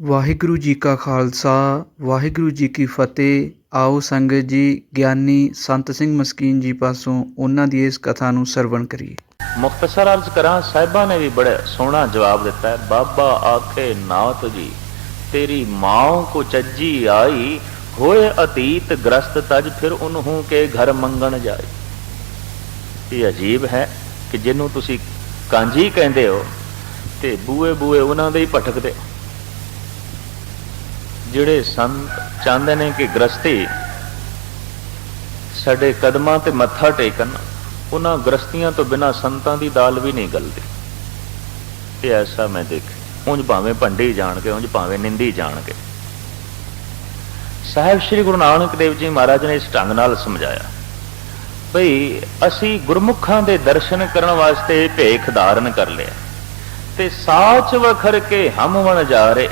ਵਾਹਿਗੁਰੂ ਜੀ ਕਾ ਖਾਲਸਾ, ਵਾਹਿਗੁਰੂ ਜੀ ਕੀ ਫਤਿਹ। ਆਓ ਸੰਗਤ ਜੀ, ਗਿਆਨੀ ਸੰਤ ਸਿੰਘ ਮਸਕੀਨ ਜੀ ਪਾਸੋਂ ਉਹਨਾਂ ਦੀ ਇਸ ਕਥਾ ਨੂੰ ਸਰਵਣ ਕਰੀਏ। ਮੁਖਤਸਰ ਅਰਜ਼ ਕਰਾਂ, ਸਾਹਿਬਾਂ ਨੇ ਵੀ ਬੜਾ ਸੋਹਣਾ ਜਵਾਬ ਦਿੱਤਾ ਹੈ, ਬਾਬਾ ਆਖੇ ਨਾਥ ਜੀ, ਤੇਰੀ ਮਾਂ ਕੋ ਚੱਜੀ ਆਈ, ਹੋਏ ਅਤੀਤ ਗ੍ਰਸਤ ਤਜ, ਫਿਰ ਉਹਨੂੰ ਕੇ ਘਰ ਮੰਗਣ ਜਾਏ ਇਹ ਅਜੀਬ ਹੈ ਕਿ ਜਿਹਨੂੰ ਤੁਸੀਂ ਕਾਂਜੀ ਕਹਿੰਦੇ ਹੋ, ਤੇ ਬੂਏ ਬੂਏ ਉਹਨਾਂ ਦੇ ਹੀ ਭਟਕਦੇ ਹੋ। ਜਿਹੜੇ ਸੰਤ ਚਾਹੁੰਦੇ ਨੇ ਕਿ ਗ੍ਰਸਤੀ ਸਾਡੇ ਕਦਮਾਂ ਤੇ ਮੱਥਾ ਟੇਕਣ, ਉਹਨਾਂ ਗ੍ਰਸਤੀਆਂ ਤੋਂ ਬਿਨਾ ਸੰਤਾਂ ਦੀ ਦਾਲ ਵੀ ਨਹੀਂ ਗਲਦੀ। ਇਹ ਐਸਾ ਮੈਂ ਦੇਖਿਆ। ਉਂਝ ਭਾਵੇਂ ਭੰਡੀ ਜਾਣ ਕੇ ਉਂਝ ਭਾਵੇਂ ਨਿੰਦੀ ਜਾਣ ਕੇ ਸਾਹਿਬ ਸ੍ਰੀ ਗੁਰੂ ਨਾਨਕ ਦੇਵ ਜੀ ਮਹਾਰਾਜ ਨੇ ਇਸ ਢੰਗ ਨਾਲ ਸਮਝਾਇਆ, ਭਈ ਅਸੀਂ ਗੁਰਮੁਖਾਂ ਦੇ ਦਰਸ਼ਨ ਕਰਨ ਵਾਸਤੇ ਭੇਖ ਧਾਰਨ ਕਰ ਲਿਆ। ਤੇ ਸਾਚ ਵਖਰ ਕੇ ਹਮ ਵਣ ਜਾ ਰਹੇ।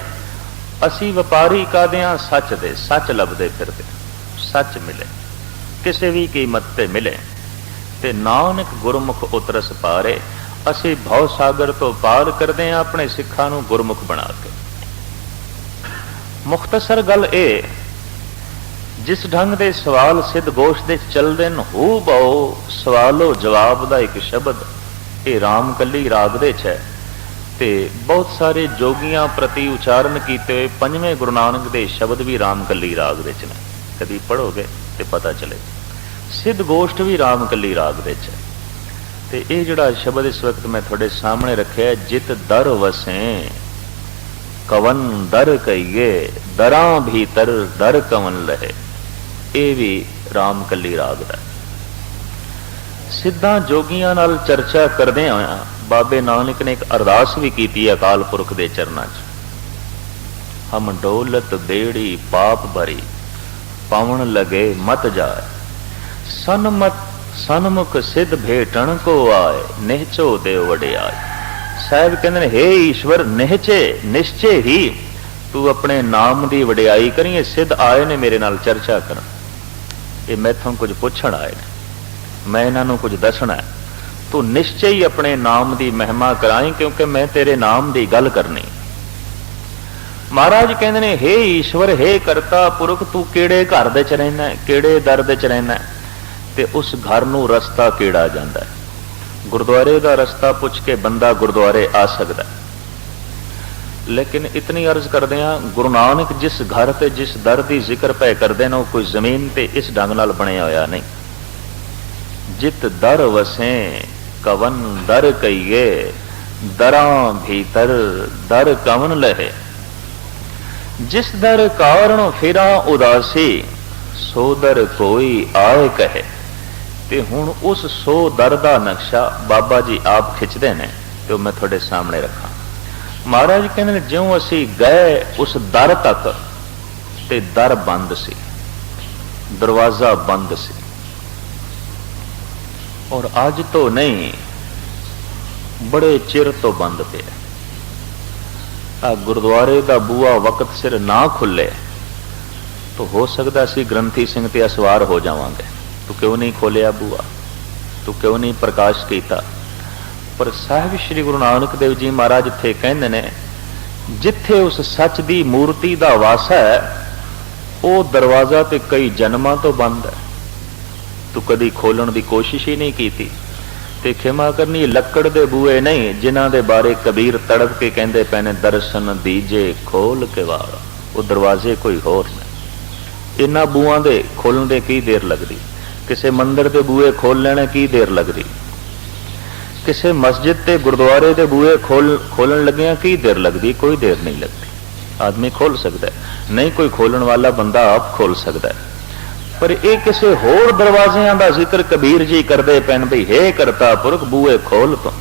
ਅਸੀਂ ਵਪਾਰੀ ਕਾਦਿਆਂ ਸੱਚ ਦੇ, ਸੱਚ ਲੱਭਦੇ ਫਿਰਦੇ ਸੱਚ ਮਿਲੇ, ਕਿਸੇ ਵੀ ਕੀਮਤ ਤੇ ਮਿਲੇ। ਤੇ ਨਾਨਕ ਗੁਰਮੁਖ ਉਤਰਸ ਪਾਰੇ, ਅਸੀਂ ਭਉ ਸਾਗਰ ਤੋਂ ਪਾਰ ਕਰਦੇ ਹਾਂ, ਆਪਣੇ ਸਿੱਖਾਂ ਨੂੰ ਗੁਰਮੁਖ ਬਣਾ ਕੇ। ਮੁਖਤਸਰ ਗੱਲ ਇਹ, ਜਿਸ ਢੰਗ ਦੇ ਸਵਾਲ ਸਿੱਧ ਗੋਸ਼ ਦੇ ਚੱਲਦੇ ਨੇ ਹੂ ਬਹੁ ਸਵਾਲੋ ਜਵਾਬ ਦਾ ਇੱਕ ਸ਼ਬਦ, ਇਹ ਰਾਮ ਕੱਲੀ ਰਾਗ ਦੇ ਚ ਹੈ। ਤੇ ਬਹੁਤ ਸਾਰੇ ਜੋਗੀਆਂ ਪ੍ਰਤੀ ਉਚਾਰਨ ਕੀਤੇ ਹੋਏ ਪੰਜਵੇਂ ਗੁਰੂ ਨਾਨਕ ਦੇ ਸ਼ਬਦ ਵੀ ਰਾਮ ਕੱਲੀ ਰਾਗ ਵਿੱਚ ਨੇ। ਕਦੀ ਪੜੋਗੇ ਤੇ ਪਤਾ ਚਲੇ। ਸਿੱਧ ਗੋਸ਼ਟ ਵੀ ਰਾਮ ਕੱਲੀ ਰਾਗ ਵਿੱਚ ਚ ਹੈ। ਤੇ ਇਹ ਜਿਹੜਾ ਸ਼ਬਦ ਇਸ ਵਕਤ ਮੈਂ ਤੁਹਾਡੇ ਸਾਹਮਣੇ ਰੱਖਿਆ ਹੈ, ਜਿਤ ਦਰ ਵਸੇ ਕਵਨ ਦਰ ਕਈਏ ਦਰਾਂ ਭੀਤਰ ਦਰ ਕਵਨ ਲਹੇ। ਇਹ ਵੀ ਰਾਮ ਕੱਲੀ ਰਾਗ ਦਾ ਸਿੱਧਾਂ ਜੋਗੀਆਂ ਨਾਲ ਚਰਚਾ ਕਰਦੇ ਹੋਇਆ ਬਾਬੇ ਨਾਨਕ ਨੇ ਇੱਕ ਅਰਦਾਸ ਵੀ ਕੀਤੀ ਹੈ ਅਕਾਲ ਪੁਰਖ ਦੇ ਚਰਨਾਂ 'ਚ। ਹਮ ਡੋਲਤ ਬੇੜੀ ਪਾਪ ਭਰੀ ਪਾਵਣ ਲਗੇ ਮਤ ਜਾਏ। ਸਨਮਤ, ਸਨਮੁਖ ਸਿੱਧ ਭੇਟਣ ਕੋ ਆਏ, ਨਿਹਚੋ ਦੇ ਵਡਿਆਈ ਸਾਹਿਬ ਕਹਿੰਦੇ ਨੇ हे ਈਸ਼ਵਰ, ਨਿਹਚੇ, ਨਿਸ਼ਚੇ ਹੀ। ਤੂੰ ਆਪਣੇ ਨਾਮ ਦੀ ਵਡਿਆਈ ਕਰੀਏ, ਸਿੱਧ ਆਏ ਨੇ ਮੇਰੇ ਨਾਲ ਚਰਚਾ ਕਰਨ। ਇਹ ਮੈਥੋਂ ਕੁਝ ਪੁੱਛਣ ਆਏ ਨੇ। ਮੈਂ ਇਹਨਾਂ ਨੂੰ ਕੁਝ ਦੱਸਣਾ ਹੈ। ਤੂੰ ਨਿਸ਼ਚੈ ਹੀ ਆਪਣੇ ਨਾਮ ਦੀ ਮਹਿਮਾ ਕਰਾਈ, ਕਿਉਂਕਿ ਮੈਂ ਤੇਰੇ ਨਾਮ ਦੀ ਗੱਲ ਕਰਨੀ। ਮਹਾਰਾਜ ਕਹਿੰਦੇ ਨੇ हे ਈਸ਼ਵਰ हे ਕਰਤਾ ਪੁਰਖ, ਤੂੰ ਕਿਹੜੇ ਘਰ ਦੇ ਚ ਰਹਿਣਾ ਕਿਹੜੇ ਦਰ ਦੇ ਚ ਰਹਿਣਾ ਤੇ ਉਸ ਘਰ ਨੂੰ ਰਸਤਾ ਕਿਹੜਾ ਜਾਂਦਾ ਗੁਰਦੁਆਰੇ ਦਾ ਰਸਤਾ ਪੁੱਛ ਕੇ ਬੰਦਾ ਗੁਰਦੁਆਰੇ ਆ ਸਕਦਾ ਲੇਕਿਨ ਇਤਨੀ ਅਰਜ਼ ਕਰਦੇ ਆ ਗੁਰੂ ਨਾਨਕ ਜਿਸ ਘਰ ਤੇ ਜਿਸ ਦਰ ਦੀ ਜ਼ਿਕਰ ਪੈ ਕਰਦੇ ਨੇ, ਉਹ ਕੋਈ ਜ਼ਮੀਨ ਤੇ ਇਸ ਢੰਗ ਨਾਲ ਬਣਿਆ ਹੋਇਆ ਨਹੀਂ। ਜਿਤ ਦਰ ਵਸੇ ਕਵਨ ਦਰ ਕਈਏ ਦਰਾਂ ਭੀਤਰ ਦਰ ਕਵਨ ਲਹੇ। ਜਿਸ ਦਰ ਕਾਰਣ ਫਿਰਾ ਉਦਾਸੀ, ਸੋ ਦਰ ਕੋਈ ਆਏ ਕਹੇ। ਤੇ ਹੁਣ ਉਸ ਸੋ ਦਰ ਦਾ ਨਕਸ਼ਾ ਬਾਬਾ ਜੀ ਆਪ ਖਿੱਚਦੇ ਨੇ, ਤੇ ਉਹ ਮੈਂ ਤੁਹਾਡੇ ਸਾਹਮਣੇ ਰੱਖਾਂ। ਮਹਾਰਾਜ ਕਹਿੰਦੇ ਨੇ, ਜਿਉਂ ਅਸੀਂ ਗਏ ਉਸ ਦਰ ਤੱਕ, ਤੇ ਦਰ ਬੰਦ ਸੀ। ਦਰਵਾਜ਼ਾ ਬੰਦ ਸੀ। ਔਰ ਅੱਜ ਤੋਂ ਨਹੀਂ, ਬੜੇ ਚਿਰ ਤੋਂ ਬੰਦ ਪਿਆ। ਆ ਗੁਰਦੁਆਰੇ ਦਾ ਬੂਆ ਵਕਤ ਸਿਰ ਨਾ ਖੁੱਲੇ, ਤਾਂ ਹੋ ਸਕਦਾ ਸੀ ਗ੍ਰੰਥੀ ਸਿੰਘ ਤੇ ਅਸਵਾਰ ਹੋ ਜਾਵਾਂਗੇ। ਤੂੰ ਕਿਉਂ ਨਹੀਂ ਖੋਲਿਆ ਬੂਆ ਤੂੰ ਕਿਉਂ ਨਹੀਂ ਪ੍ਰਕਾਸ਼ ਕੀਤਾ? ਪਰ ਸਾਹਿਬ ਸ੍ਰੀ ਗੁਰੂ ਨਾਨਕ ਦੇਵ ਜੀ ਮਹਾਰਾਜ ਇੱਥੇ ਕਹਿੰਦੇ ਨੇ, ਜਿੱਥੇ ਉਸ ਸੱਚ ਦੀ ਮੂਰਤੀ ਦਾ ਵਾਸਾ ਹੈ, ਉਹ ਦਰਵਾਜ਼ਾ ਤੇ ਕਈ ਜਨਮਾਂ ਤੋਂ ਬੰਦ ਹੈ। ਤੂੰ ਕਦੀ ਖੋਲਣ ਦੀ ਕੋਸ਼ਿਸ਼ ਹੀ ਨਹੀਂ ਕੀਤੀ। ਤੇ ਖਿਮਾ ਕਰਨੀ ਲੱਕੜ ਦੇ ਬੂਏ ਨਹੀਂ, ਜਿਨ੍ਹਾਂ ਦੇ ਬਾਰੇ ਕਬੀਰ ਤੜਪ ਕੇ ਕਹਿੰਦੇ ਪਏ ਦਰਸ਼ਨ ਦੀਜੇ ਖੋਲ ਕੇ ਵਾਰ। ਉਹ ਦਰਵਾਜ਼ੇ ਕੋਈ ਹੋਰ ਨੇ। ਇਹਨਾਂ ਬੂਆਂ ਦੇ ਖੋਲਣ ਦੇ ਕੀ ਦੇਰ ਲੱਗਦੀ? ਕਿਸੇ ਮੰਦਰ ਦੇ ਬੂਏ ਖੋਲ ਲੈਣੇ ਕੀ ਦੇਰ ਲੱਗਦੀ? ਕਿਸੇ ਮਸਜਿਦ ਤੇ ਗੁਰਦੁਆਰੇ ਦੇ ਬੂਏ ਖੋਲ, ਖੋਲਣ ਲੱਗਿਆਂ ਕੀ ਦੇਰ ਲੱਗਦੀ? ਕੋਈ ਦੇਰ ਨਹੀਂ ਲੱਗਦੀ। ਆਦਮੀ ਖੋਲ ਸਕਦਾ ਨਹੀਂ, ਕੋਈ ਖੋਲਣ ਵਾਲਾ ਬੰਦਾ ਆਪ ਖੋਲ ਸਕਦਾ ਹੈ। ਪਰ ਇਹ ਕਿਸੇ ਹੋਰ ਦਰਵਾਜ਼ਿਆਂ ਦਾ ਜ਼ਿਕਰ ਕਬੀਰ ਜੀ ਕਰਦੇ ਪੈਣ ਭਈ ਹੈ ਕਰਤਾ ਪੁਰਖ ਬੂਏ ਖੋਲ ਤੂੰ।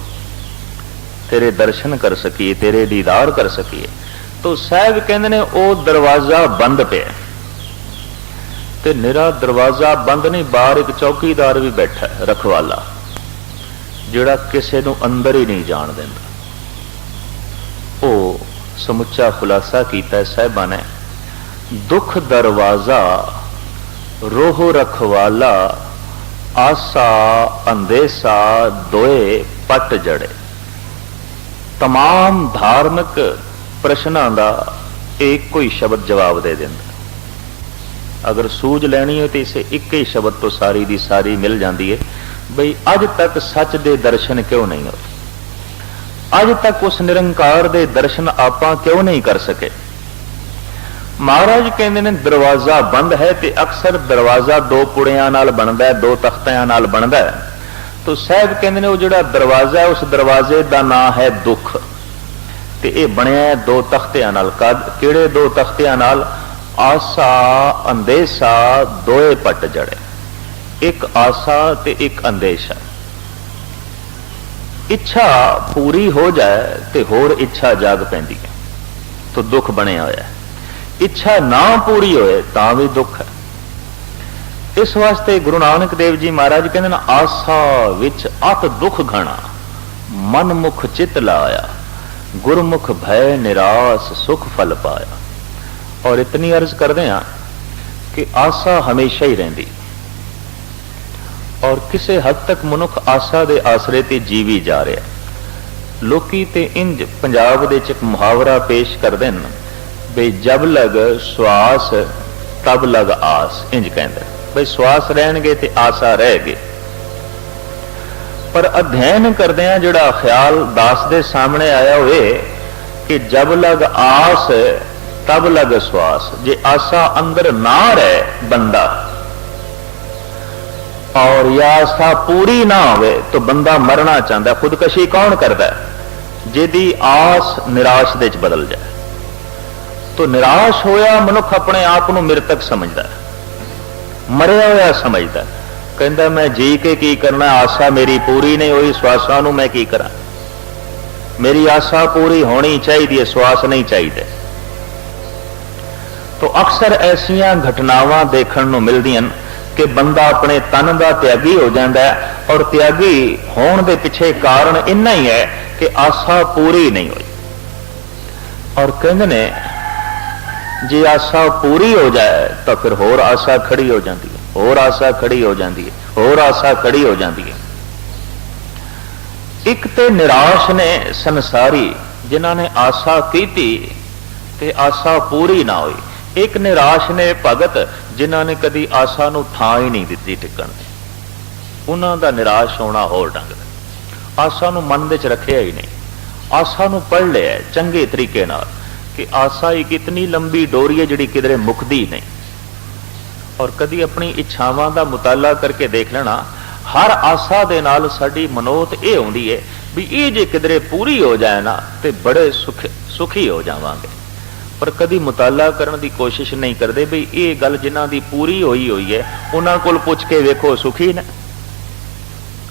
ਤੇਰੇ ਦਰਸ਼ਨ ਕਰ ਸਕੀਏ, ਤੇਰੇ ਦੀਦਾਰ ਕਰ ਸਕੀਏ। ਤੋ ਸਾਹਿਬ ਕਹਿੰਦੇ ਨੇ, ਉਹ ਦਰਵਾਜ਼ਾ ਬੰਦ ਪਿਆ। ਤੇ ਨਿਰਾ ਦਰਵਾਜ਼ਾ ਬੰਦ ਨਹੀਂ, ਬਾਹਰ ਇੱਕ ਚੌਕੀਦਾਰ ਵੀ ਬੈਠਾ ਰਖਵਾਲਾ, ਜਿਹੜਾ ਕਿਸੇ ਨੂੰ ਅੰਦਰ ਹੀ ਨਹੀਂ ਜਾਣ ਦਿੰਦਾ। ਉਹ ਸਮੁੱਚਾ ਖੁਲਾਸਾ ਕੀਤਾ ਹੈ ਸਾਹਿਬਾਂ ਨੇ ਦੁੱਖ ਦਰਵਾਜ਼ਾ ਰੋਹ ਰਖਵਾਲਾ ਆਸਾ ਅੰਦੇਸਾ ਦੋਏ ਪਟ ਜੜੇ तमाम ਧਾਰਮਿਕ ਪ੍ਰਸ਼ਨਾਂ ਦਾ ਇਹ ਇੱਕੋ ਹੀ ਸ਼ਬਦ ਜਵਾਬ ਦੇ ਦਿੰਦਾ ਅਗਰ ਸੂਝ ਲੈਣੀ ਹੈ ਤੇ ਇਸੇ ਇੱਕ ਹੀ ਸ਼ਬਦ ਤੋਂ ਸਾਰੀ ਦੀ ਸਾਰੀ ਮਿਲ ਜਾਂਦੀ ਹੈ ਬਈ ਅੱਜ ਤੱਕ ਸੱਚ ਦੇ ਦਰਸ਼ਨ ਕਿਉਂ ਨਹੀਂ ਹੋਏ ਅੱਜ ਤੱਕ ਉਸ ਨਿਰੰਕਾਰ ਦੇ ਦਰਸ਼ਨ ਆਪਾਂ ਕਿਉਂ ਨਹੀਂ ਕਰ ਸਕੇ ਮਹਾਰਾਜ ਕਹਿੰਦੇ ਨੇ, ਦਰਵਾਜ਼ਾ ਬੰਦ ਹੈ ਤੇ ਅਕਸਰ ਦਰਵਾਜ਼ਾ ਦੋ ਪੁੜਿਆਂ ਨਾਲ ਬਣਦਾ ਹੈ, ਦੋ ਤਖਤਿਆਂ ਨਾਲ ਬਣਦਾ ਹੈ। ਤੋ ਸਾਹਿਬ ਕਹਿੰਦੇ ਨੇ, ਉਹ ਜਿਹੜਾ ਦਰਵਾਜ਼ਾ ਹੈ, ਉਸ ਦਰਵਾਜ਼ੇ ਦਾ ਨਾਂ ਹੈ ਦੁੱਖ। ਤੇ ਇਹ ਬਣਿਆ ਹੈ ਦੋ ਤਖਤਿਆਂ ਨਾਲ। ਕਦ, ਕਿਹੜੇ ਦੋ ਤਖਤਿਆਂ ਨਾਲ? ਆਸਾ, ਅੰਦੇਸਾ, ਦੋਏ ਪੱਟ ਜੜੇ। ਇੱਕ ਆਸਾ ਤੇ ਇੱਕ ਅੰਦੇਸ਼ਾ। ਇੱਛਾ ਪੂਰੀ ਹੋ ਜਾਏ ਤੇ ਹੋਰ ਇੱਛਾ ਜਾਗ ਪੈਂਦੀ ਹੈ। ਤੋ ਦੁੱਖ ਬਣਿਆ ਹੋਇਆ ਹੈ। ਇੱਛਾ ਨਾ ਪੂਰੀ ਹੋਏ ਤਾਂ ਵੀ ਦੁੱਖ ਹੈ। ਇਸ ਵਾਸਤੇ ਗੁਰੂ ਨਾਨਕ ਦੇਵ ਜੀ ਮਹਾਰਾਜ ਕਹਿੰਦੇ ਨੇ, ਆਸਾ ਵਿੱਚ ਅਤ ਦੁੱਖ ਘਣਾ ਮਨ ਮੁਖ ਚਿਤ ਲਾਇਆ, ਗੁਰਮੁਖ ਭੈ ਨਿਰਾਸ ਸੁਖ ਫਲ ਪਾਇਆ। ਔਰ ਇਤਨੀ ਅਰਜ਼ ਕਰਦੇ ਆ ਕਿ ਆਸਾ ਹਮੇਸ਼ਾ ਹੀ ਰਹਿੰਦੀ। ਔਰ ਕਿਸੇ ਹੱਦ ਤੱਕ ਮਨੁੱਖ ਆਸਾ ਦੇ ਆਸਰੇ ਤੇ ਜੀਵੀ ਜਾ ਰਿਹਾ। ਲੋਕੀ ਤੇ ਇੰਜ ਪੰਜਾਬ ਦੇ ਚ ਇੱਕ ਮੁਹਾਵਰਾ ਪੇਸ਼ ਕਰਦੇ ਨੇ ਬਈ ਜਬ ਲਗ ਸਵਾਸ, ਤਬ ਲਗ ਆਸ, ਇੰਜ ਕਹਿੰਦਾ ਬਈ ਸਵਾਸ ਰਹਿਣਗੇ ਤੇ ਆਸਾ ਰਹੇਗੀ। ਪਰ ਅਧਿਐਨ ਕਰਦਿਆਂ ਜਿਹੜਾ ਖਿਆਲ ਦਾਸ ਦੇ ਸਾਹਮਣੇ ਆਇਆ ਹੋਵੇ ਕਿ ਜਬ ਲਗ ਆਸ, ਤਬ ਲਗ ਸਵਾਸ, ਜੇ ਆਸਾ ਅੰਦਰ ਨਾ ਰਹੇ ਬੰਦਾ, ਔਰ ਇਹ ਆਸਾ ਪੂਰੀ ਨਾ ਹੋਵੇ, ਤਾਂ ਬੰਦਾ ਮਰਨਾ ਚਾਹੁੰਦਾ ਖੁਦਕਸ਼ੀ ਕੌਣ ਕਰਦਾ ਜਿਹਦੀ ਆਸ ਨਿਰਾਸ਼ ਦੇ ਚ ਬਦਲ ਜਾਏ। ਤੋ ਨਿਰਾਸ਼ ਹੋਇਆ ਮਨੁੱਖ ਆਪਣੇ ਆਪ ਨੂੰ ਮ੍ਰਿਤਕ ਸਮਝਦਾ ਮਰਿਆ ਹੋਇਆ ਸਮਝਦਾ ਕਹਿੰਦਾ, ਮੈਂ ਜੀ ਕੇ ਕੀ ਕਰਨਾ? ਆਸਾ ਮੇਰੀ ਪੂਰੀ ਨਹੀਂ ਹੋਈ, ਸਵਾਸਾਂ ਨੂੰ ਮੈਂ ਕੀ ਕਰਾਂ? ਮੇਰੀ ਆਸਾ ਪੂਰੀ ਹੋਣੀ ਚਾਹੀਦੀ ਹੈ, ਸਵਾਸ ਨਹੀਂ ਚਾਹੀਦਾ। ਤੋ ਅਕਸਰ ਐਸੀਆਂ ਘਟਨਾਵਾਂ ਦੇਖਣ ਨੂੰ ਮਿਲਦੀਆਂ ਕਿ ਬੰਦਾ ਆਪਣੇ ਤਨ ਦਾ ਤਿਆਗੀ ਹੋ ਜਾਂਦਾ ਹੈ ਔਰ ਤਿਆਗੀ ਹੋਣ ਦੇ ਪਿੱਛੇ ਕਾਰਨ ਇੰਨਾ ਹੀ ਹੈ ਕਿ ਆਸਾ ਪੂਰੀ ਨਹੀਂ ਹੋਈ। ਔਰ ਕਹਿੰਦੇ ਨੇ ਜੇ ਆਸਾ ਪੂਰੀ ਹੋ ਜਾਏ, ਤਾਂ ਫਿਰ ਹੋਰ ਆਸਾ ਖੜੀ ਹੋ ਜਾਂਦੀ ਹੈ। ਹੋਰ ਆਸਾ ਖੜੀ ਹੋ ਜਾਂਦੀ ਹੈ। ਹੋਰ ਆਸਾ ਖੜੀ ਹੋ ਜਾਂਦੀ ਹੈ। ਇੱਕ ਤੇ ਨਿਰਾਸ਼ ਨੇ ਸੰਸਾਰੀ, ਜਿਨ੍ਹਾਂ ਨੇ ਆਸਾ ਕੀਤੀ ਤੇ ਆਸਾ ਪੂਰੀ ਨਾ ਹੋਈ। ਇੱਕ ਨਿਰਾਸ਼ ਨੇ ਭਗਤ, ਜਿਨ੍ਹਾਂ ਨੇ ਕਦੀ ਆਸਾ ਨੂੰ ਥਾਂ ਹੀ ਨਹੀਂ ਦਿੱਤੀ ਟਿਕਣ ਦੀ। ਉਹਨਾਂ ਦਾ ਨਿਰਾਸ਼ ਹੋਣਾ ਹੋਰ ਢੰਗ ਦਾ। ਆਸਾ ਨੂੰ ਮਨ ਵਿੱਚ ਰੱਖਿਆ ਹੀ ਨਹੀਂ। ਆਸਾ ਨੂੰ ਪੜ ਲਿਆ, ਚੰਗੇ ਤਰੀਕੇ ਨਾਲ। ਕਿ ਆਸਾ ਇੱਕ ਇਤਨੀ ਲੰਬੀ ਡੋਰੀ ਹੈ ਜਿਹੜੀ ਕਿਧਰੇ ਮੁੱਕਦੀ ਨਹੀਂ। ਔਰ ਕਦੀ ਆਪਣੀ ਇੱਛਾਵਾਂ ਦਾ ਮੁਤਾਲਾ ਕਰਕੇ ਦੇਖ ਲੈਣਾ, ਹਰ ਆਸਾ ਦੇ ਨਾਲ ਸਾਡੀ ਮਨੋਤ ਇਹ ਹੁੰਦੀ ਹੈ ਵੀ ਇਹ ਜੇ ਕਿਧਰੇ ਪੂਰੀ ਹੋ ਜਾਏ ਨਾ, ਤੇ ਬੜੇ ਸੁਖ, ਸੁਖੀ ਹੋ ਜਾਵਾਂਗੇ। ਪਰ ਕਦੀ ਮੁਤਾਲਾ ਕਰਨ ਦੀ ਕੋਸ਼ਿਸ਼ ਨਹੀਂ ਕਰਦੇ ਵੀ ਇਹ ਗੱਲ ਜਿਨ੍ਹਾਂ ਦੀ ਪੂਰੀ ਹੋਈ ਹੋਈ ਹੈ, ਉਹਨਾਂ ਕੋਲ ਪੁੱਛ ਕੇ ਵੇਖੋ ਸੁਖੀ ਨੇ।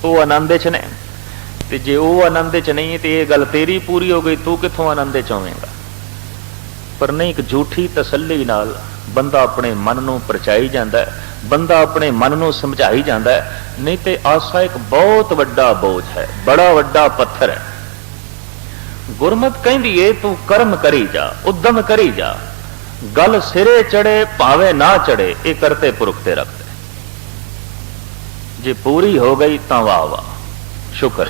ਉਹ ਆਨੰਦ 'ਚ ਨੇ। ਤੇ ਜੇ ਉਹ ਆਨੰਦ 'ਚ ਨਹੀਂ ਹੈ ਤੇ ਇਹ ਗੱਲ ਤੇਰੀ ਪੂਰੀ ਹੋ ਗਈ, ਤੂੰ ਕਿੱਥੋਂ ਆਨੰਦ 'ਚ ਆਵੇਂਗਾ ਪਰ ਨਹੀਂ, ਇੱਕ ਝੂਠੀ ਤਸੱਲੀ ਨਾਲ ਬੰਦਾ ਆਪਣੇ ਮਨ ਨੂੰ ਪਰਚਾਈ ਜਾਂਦਾ ਬੰਦਾ ਆਪਣੇ ਮਨ ਨੂੰ ਸਮਝਾਈ ਜਾਂਦਾ ਨਹੀਂ ਤੇ ਆਸਾ ਇੱਕ ਬਹੁਤ ਵੱਡਾ ਬੋਝ ਹੈ, ਬੜਾ ਵੱਡਾ ਪੱਥਰ ਹੈ। ਗੁਰਮਤ ਕਹਿੰਦੀ ਏ, ਤੂੰ ਕਰਮ ਕਰੀ ਜਾ, ਉਦਮ ਕਰੀ ਜਾ, ਗੱਲ ਸਿਰੇ ਚੜੇ, ਭਾਵੇਂ ਨਾ ਚੜੇ, ਇਹ ਕਰਤੇ ਪੁਰਖ ਤੇ ਰੱਖਦੇ ਜੇ ਪੂਰੀ ਹੋ ਗਈ ਤਾਂ ਵਾਹ ਵਾਹ ਸ਼ੁਕਰ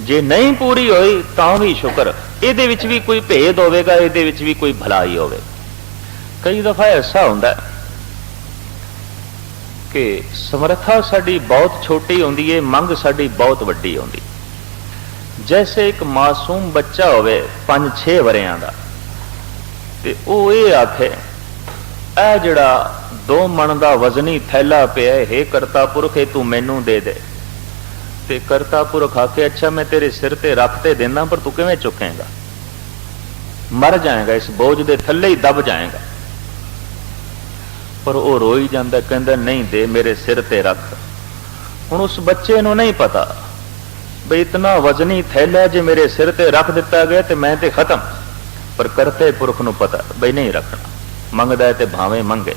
ਜੇ ਨਹੀਂ ਪੂਰੀ ਹੋਈ ਤਾਂ ਵੀ ਸ਼ੁਕਰ ਇਹਦੇ ਵਿੱਚ ਵੀ ਕੋਈ ਭੇਦ ਹੋਵੇਗਾ, ਇਹਦੇ ਵਿੱਚ ਵੀ ਕੋਈ ਭਲਾਈ ਹੋਵੇ। ਕਈ ਦਫਾ ਐਸਾ ਹੁੰਦਾ ਕਿ ਸਮਰੱਥਾ ਸਾਡੀ ਬਹੁਤ ਛੋਟੀ ਹੁੰਦੀ ਹੈ ਮੰਗ ਸਾਡੀ ਬਹੁਤ ਵੱਡੀ ਹੁੰਦੀ। ਜੈਸੇ ਇੱਕ ਮਾਸੂਮ ਬੱਚਾ ਹੋਵੇ 5-6 ਵਰਿਆਂ ਦਾ, ਤੇ ਉਹ ਇਹ ਆਖੇ, ਇਹ ਜਿਹੜਾ ਦੋ ਮਣ ਦਾ ਵਜ਼ਨੀ ਥੈਲਾ ਪਿਆ ਹੈ ਕਰਤਾ ਪੁਰਖ ਇਹ ਤੂੰ ਮੈਨੂੰ ਦੇ ਦੇ। ਤੇ ਕਰਤਾ ਪੁਰਖ ਆਖੇ, ਅੱਛਾ, ਮੈਂ ਤੇਰੇ ਸਿਰ ਤੇ ਰੱਖ ਤੇ ਦੇਣਾ ਪਰ ਤੂੰ ਕਿਵੇਂ ਚੁੱਕੇਂਗਾ? ਮਰ ਜਾਏਗਾ, ਇਸ ਬੋਝ ਦੇ ਥੱਲੇ ਹੀ ਦਬ ਜਾਏਗਾ। ਪਰ ਉਹ ਰੋਈ ਜਾਂਦਾ, ਕਹਿੰਦਾ, ਨਹੀਂ ਦੇ, ਮੇਰੇ ਸਿਰ ਤੇ ਰੱਖ। ਹੁਣ ਉਸ ਬੱਚੇ ਨੂੰ ਨਹੀਂ ਪਤਾ ਬਈ ਇਤਨਾ ਵਜ਼ਨੀ ਥੈਲਾ ਜੇ ਮੇਰੇ ਸਿਰ ਤੇ ਰੱਖ ਦਿੱਤਾ ਗਿਆ ਤੇ ਮੈਂ ਤੇ ਖਤਮ। ਪਰ ਕਰਤੇ ਪੁਰਖ ਨੂੰ ਪਤਾ ਬਈ ਨਹੀਂ ਰੱਖਣਾ। ਮੰਗਦਾ ਤੇ ਭਾਵੇਂ ਮੰਗੇ।